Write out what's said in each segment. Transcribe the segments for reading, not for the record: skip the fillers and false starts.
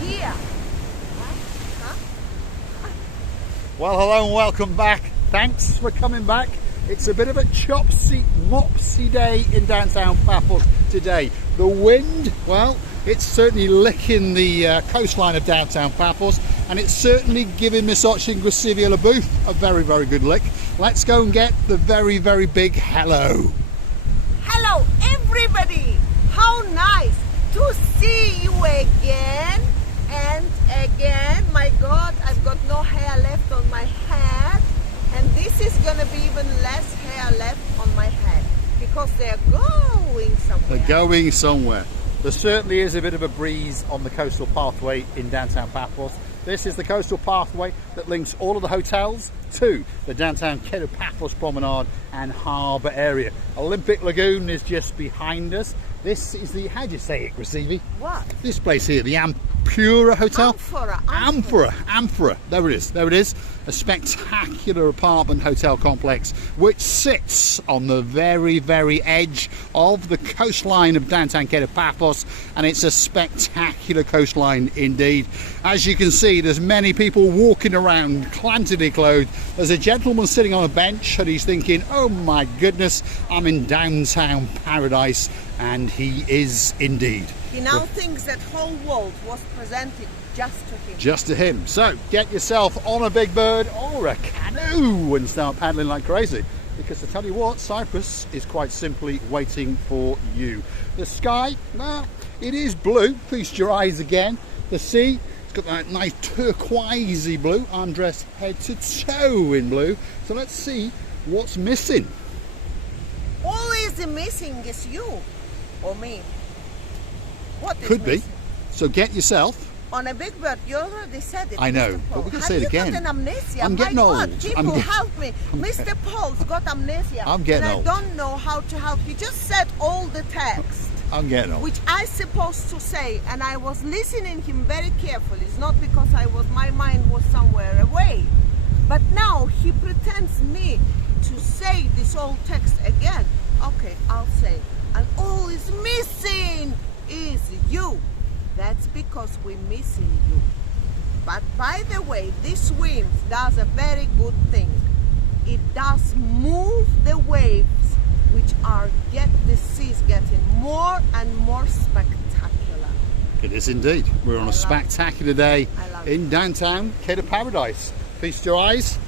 here. Well, hello and welcome back. Thanks for coming back. It's a bit of a mopsy day in downtown Paphos today. The wind, well, it's certainly licking the coastline of downtown Paphos, and it's certainly giving Misotchi and Gracivia Booth a very, very good lick. Let's go and get the very, very big hello. Hello, everybody. How nice to see you again and again. My God, I've got no hair left on my head, and this is gonna be even less hair left on my head because they're going somewhere. They're going somewhere. There certainly is a bit of a breeze on the coastal pathway in downtown Paphos. This is the coastal pathway that links all of the hotels to the downtown Kato Paphos Promenade and Harbour area. Olympic Lagoon is just behind us. This is the, how do you say it, Gracivia? What? This place here, the Ampura Hotel? Amphora. There it is. A spectacular apartment hotel complex which sits on the very, very edge of the coastline of downtown Kato Paphos, and it's a spectacular coastline indeed. As you can see, there's many people walking around clantedly clothed. There's a gentleman sitting on a bench and he's thinking, oh my goodness, I'm in downtown paradise, and he is indeed. He now thinks that whole world was presented just to him. Just to him. So get yourself on a big bird or a canoe and start paddling like crazy, because I tell you what, Cyprus is quite simply waiting for you. The sky, well, it is blue. Feast your eyes again. The sea, it's got that nice turquoisey blue. I'm dressed head to toe in blue. So let's see what's missing. All is missing is you or me. What is Could missing? be. So get yourself On a big bird, you already said it. I know, Mr. but Paul. we're going to say it again. Have you got an amnesia? I'm getting old. God, people help me. Mr. Paul's got amnesia. I'm getting old. And I don't know how to help. He just said all the text, I'm getting old. which I supposed to say, and I was listening him very carefully. It's not because my mind was somewhere away. But now he pretends me to say this old text again. Okay, I'll say. And all is missing is you. That's because we're missing you. But by the way, this wind does a very good thing. It does move the waves, which are the seas getting more and more spectacular. It is indeed. We're on a spectacular day in downtown Kato Paradise. Feast your eyes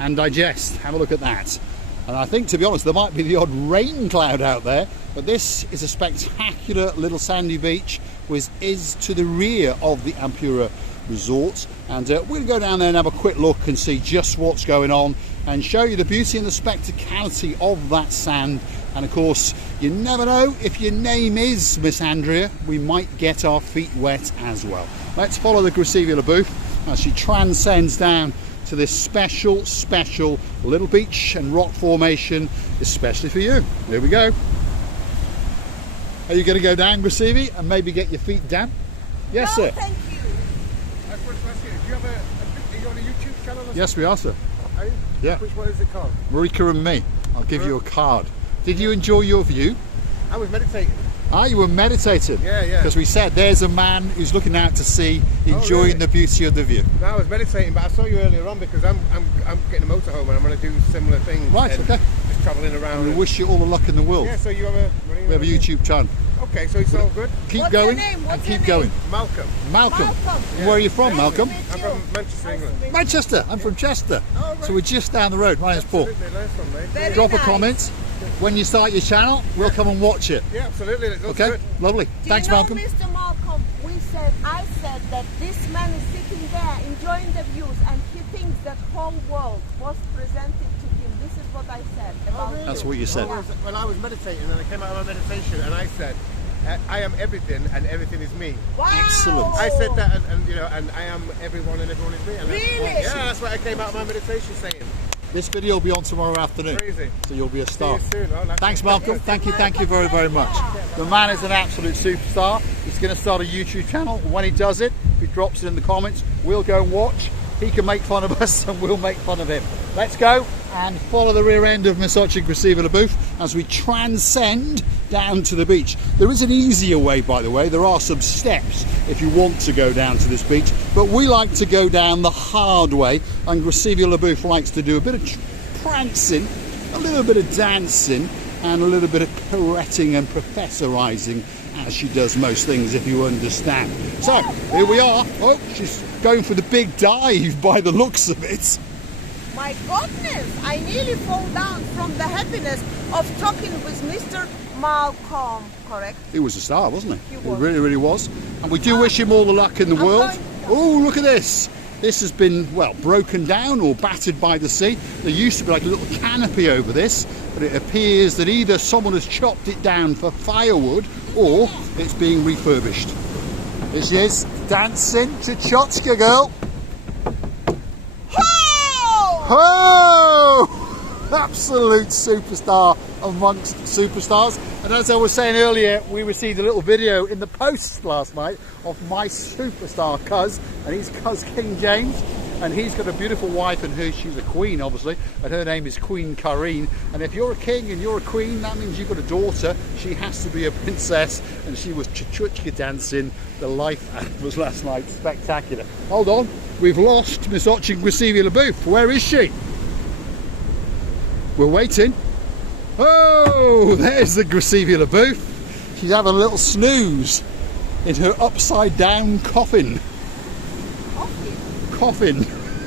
and digest. Have a look at that. And I think, to be honest, there might be the odd rain cloud out there, but this is a spectacular little sandy beach which is to the rear of the Ampura Resort, and we'll go down there and have a quick look and see just what's going on and show you the beauty and the spectacality of that sand. And of course, you never know, if your name is Miss Andrea, we might get our feet wet as well. Let's follow the Gracivia booth as she transcends down to this special little beach and rock formation, especially for you. Here we go. Are you going to go down, Gracivia, and maybe get your feet damp? Yes, No, sir. thank you. I just wanted to ask you, do you have are you on a YouTube channel or something? Yes, we are, sir. Are you? Yeah. Which one is it called? Marika and me. I'll give you a card. Did you enjoy your view? I was meditating. Ah, you were meditating. Yeah. Because we said there's a man who's looking out to sea, enjoying really? the beauty of the view. No, I was meditating, but I saw you earlier on because I'm getting a motorhome and I'm going to do similar things. Right, and okay. Just travelling around. We wish you all the luck in the world. Yeah, so you have We have a YouTube channel. Okay, so it's all good. Keep What's going your name? and What's keep your going. name? Malcolm. Malcolm. Malcolm. Where are you from, Nice to Malcolm? meet I'm you. from Manchester, Nice to England. meet you. Manchester. I'm from Chester. Oh, right. So we're just down the road. My name's Paul. Absolutely, nice one, mate. Very Drop a nice. comment. When you start your channel, we'll come and watch it. Yeah, absolutely. It looks Okay? good. Lovely. Do Thanks, you know, Malcolm. Mr. Malcolm, I said that this man is sitting there enjoying the views and he thinks that whole world was presented to him. This is what I said about really? you. That's what you said. Well, I was meditating and I came out of my meditation and I said, I am everything and everything is me. Wow. Excellent. I said that and you know, and I am everyone and everyone is me. And Really? Yeah, that's what I came out of my meditation saying. This video will be on tomorrow afternoon. Crazy. So you'll be a See star. you soon. Oh, that's Thanks, good. Malcolm. Thank you very, very much. The man is an absolute superstar. He's going to start a YouTube channel. When he does it, if he drops it in the comments, we'll go and watch. he can make fun of us and we'll make fun of him. Let's go and follow the rear end of Misochi Graceva Leboeuf as we transcend down to the beach. There is an easier way, by the way. There are some steps if you want to go down to this beach, but we like to go down the hard way, and Graceva Leboeuf likes to do a bit of prancing, a little bit of dancing, and a little bit of pirouetting and professorising, as she does most things, if you understand. So here we are. Oh, she's going for the big dive by the looks of it. My goodness, I nearly fall down from the happiness of talking with Mr. Malcolm, correct? He was a star, wasn't he? He He was. really, really was. And we do wish him all the luck in the world. going- Oh, look at this. This has been, well, broken down or battered by the sea. There used to be like a little canopy over this, but it appears that either someone has chopped it down for firewood or it's being refurbished. Here she is, dancing, Chichotchka girl. Oh! Absolute superstar amongst superstars. And as I was saying earlier, we received a little video in the post last night of my superstar cuz, and he's Cuz King James, and he's got a beautiful wife, and she's a queen obviously, and her name is Queen Karine. And if you're a king and you're a queen, that means you've got a daughter. She has to be a princess, and she was Chichotchka dancing. The life was last night spectacular. Hold on, we've lost Misochi Graceva Leboeuf. Where is she? We're waiting. Oh, there's the Graceva Leboeuf. She's having a little snooze in her upside down coffin. Coffin.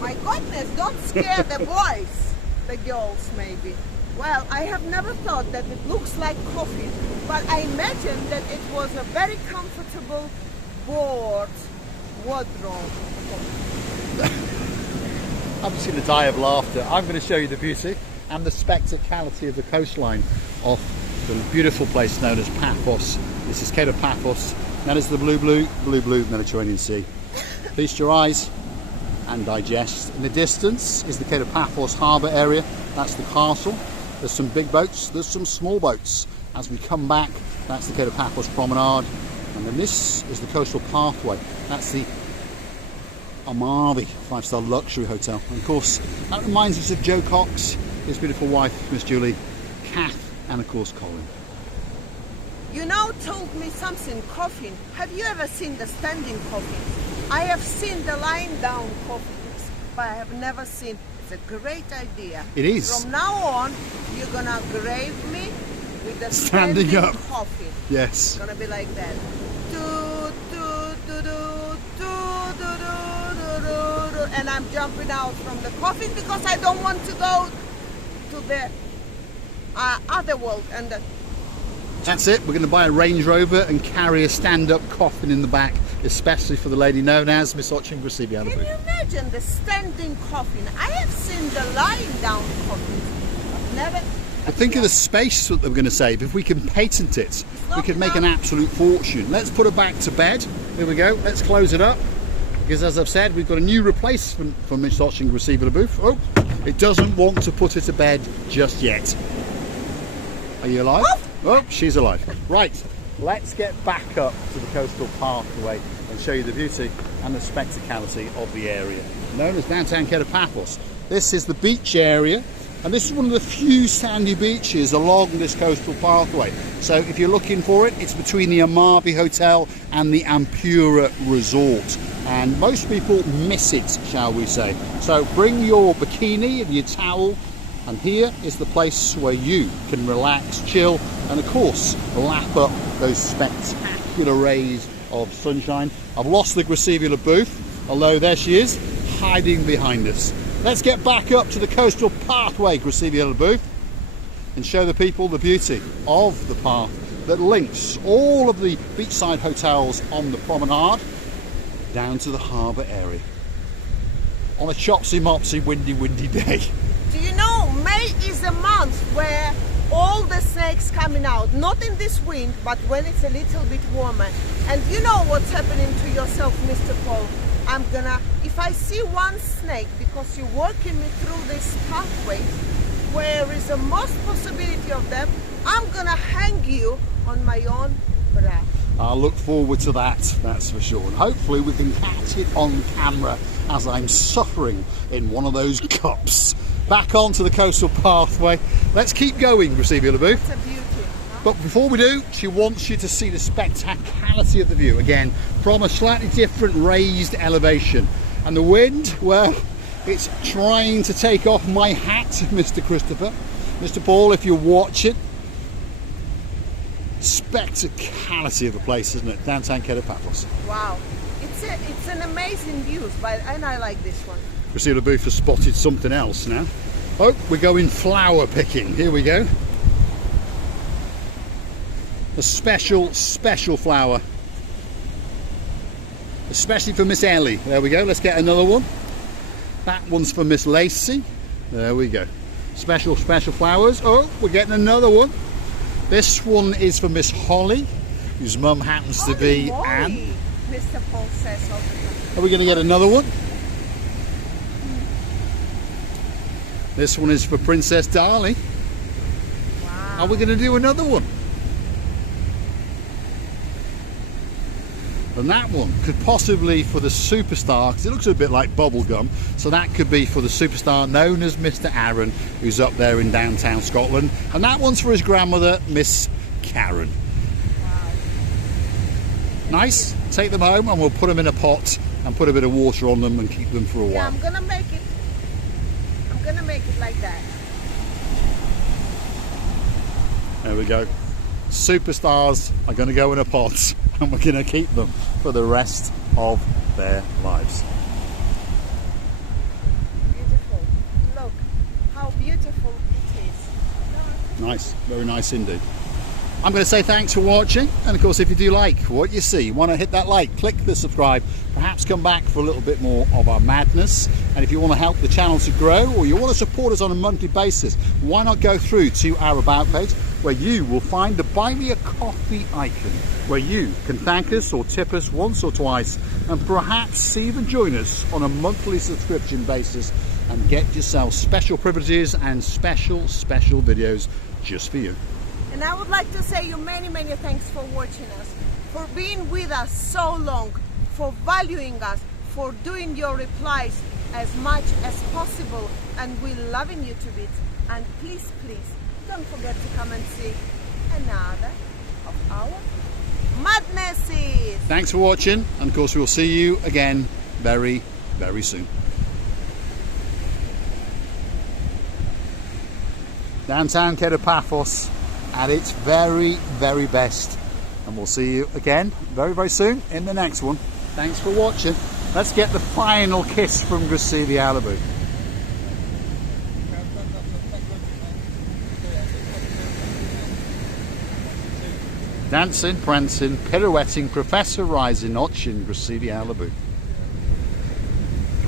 My goodness, don't scare the boys, the girls maybe. Well, I have never thought that it looks like coffee, but I imagine that it was a very comfortable board wardrobe. I'm just going to die of laughter. I'm going to show you the beauty and the spectacality of the coastline of the beautiful place known as Paphos. This is Kato Paphos, that is the blue Mediterranean Sea. Feast your eyes and digest. In the distance is the Kato Paphos harbour area. That's the castle. There's some big boats, there's some small boats. As we come back, that's the Kato Paphos promenade, and then this is the coastal pathway. That's the Amarvi 5-star luxury hotel. And of course, that reminds us of Joe Cox, his beautiful wife, Miss Julie, Kath, and of course Colin. You now told me something, coffin. Have you ever seen the standing coffins? I have seen the lying down coffins, but I have never seen. It's a great idea. It is. From now on, you're gonna grave me with the Standing up. coffin. Yes. It's gonna be like that. Do, do, do, do, do, do, do, do, do, and I'm jumping out from the coffin because I don't want to go to the other world. And That's it. We're going to buy a Range Rover and carry a stand-up coffin in the back, especially for the lady known as Misochi Graceva can Leboeuf. you imagine the standing coffin? I have seen the lying down coffin. I've never. But think of the space that we're going to save. If we can patent it, we not could make an enough. absolute fortune. Let's put it back to bed. Here we go. Let's close it up. Because as I've said, we've got a new replacement for Misochi Graceva Leboeuf. Oh, it doesn't want to put it to bed just yet. Are you alive? Oh, she's alive. Right, let's get back up to the coastal pathway and show you the beauty and the spectacality of the area known as downtown Kato Paphos. This is the beach area, and this is one of the few sandy beaches along this coastal pathway. So if you're looking for it, it's between the Amarvi Hotel and the Ampura Resort. And most people miss it, shall we say. So bring your bikini and your towel, and here is the place where you can relax, chill, and of course lap up those spectacular rays of sunshine. I've lost the Graceva Leboeuf, although there she is, hiding behind us. Let's get back up to the coastal pathway, Graceva Leboeuf, and show the people the beauty of the path that links all of the beachside hotels on the promenade down to the harbour area on a chopsy-mopsy, windy day. Do you know May is a month where all the snakes coming out, not in this wind, but when it's a little bit warmer. And you know what's happening to yourself, Mr. Paul? I'm gonna, if I see one snake, because you're walking me through this pathway where is the most possibility of them, I'm gonna hang you on my own breath. I'll look forward to that, that's for sure. And hopefully we can catch it on camera as I'm suffering in one of those cups. Back onto the coastal pathway. Let's keep going, Gracevia LeBouf. It's a beauty. Huh? But before we do, she wants you to see the spectacality of the view, again, from a slightly different raised elevation. And the wind, well, it's trying to take off my hat, Mr. Christopher. Mr. Paul, if you watch it, spectacality of a place, isn't it? Downtown Kato Paphos. Wow. It's an amazing view, and I like this one. Gracevia LeBouf has spotted something else now. Oh, we're going flower picking. Here we go. A special flower. Especially for Miss Ellie. There we go. Let's get another one. That one's for Miss Lacey. There we go. Special flowers. Oh, we're getting another one. This one is for Miss Holly, whose mum happens to be Molly, Anne. Mr. Paul says all the time. Are we going to get another one? This one is for Princess Darlie. Wow. Are we going to do another one? And that one could possibly for the superstar, because it looks a bit like bubblegum, so that could be for the superstar known as Mr. Aaron, who's up there in downtown Scotland. And that one's for his grandmother, Miss Karen. Wow. Nice. Take them home and we'll put them in a pot and put a bit of water on them and keep them for a Yeah, while. I'm gonna make it like that. There we go. Superstars are going to go in a pot and we're going to keep them for the rest of their lives. Beautiful. Look how beautiful it is. Nice, very nice indeed. I'm going to say thanks for watching, and of course if you do like what you see, want to hit that like, click the subscribe, perhaps come back for a little bit more of our madness. And if you want to help the channel to grow, or you want to support us on a monthly basis, why not go through to our About page, where you will find the Buy Me a Coffee icon, where you can thank us or tip us once or twice, and perhaps even join us on a monthly subscription basis and get yourself special privileges and special videos just for you. And I would like to say you many thanks for watching us, for being with us so long, for valuing us, for doing your replies as much as possible, and we're loving you to bits. And please don't forget to come and see another of our madnesses. Thanks for watching, and of course we'll see you again very soon. Downtown Kato Paphos at its very best, and we'll see you again very soon in the next one. Thanks for watching. Let's get the final kiss from Gracevia LeBouf. Dancing, prancing, pirouetting, Professor Rising, Notch in Gracevia LeBouf.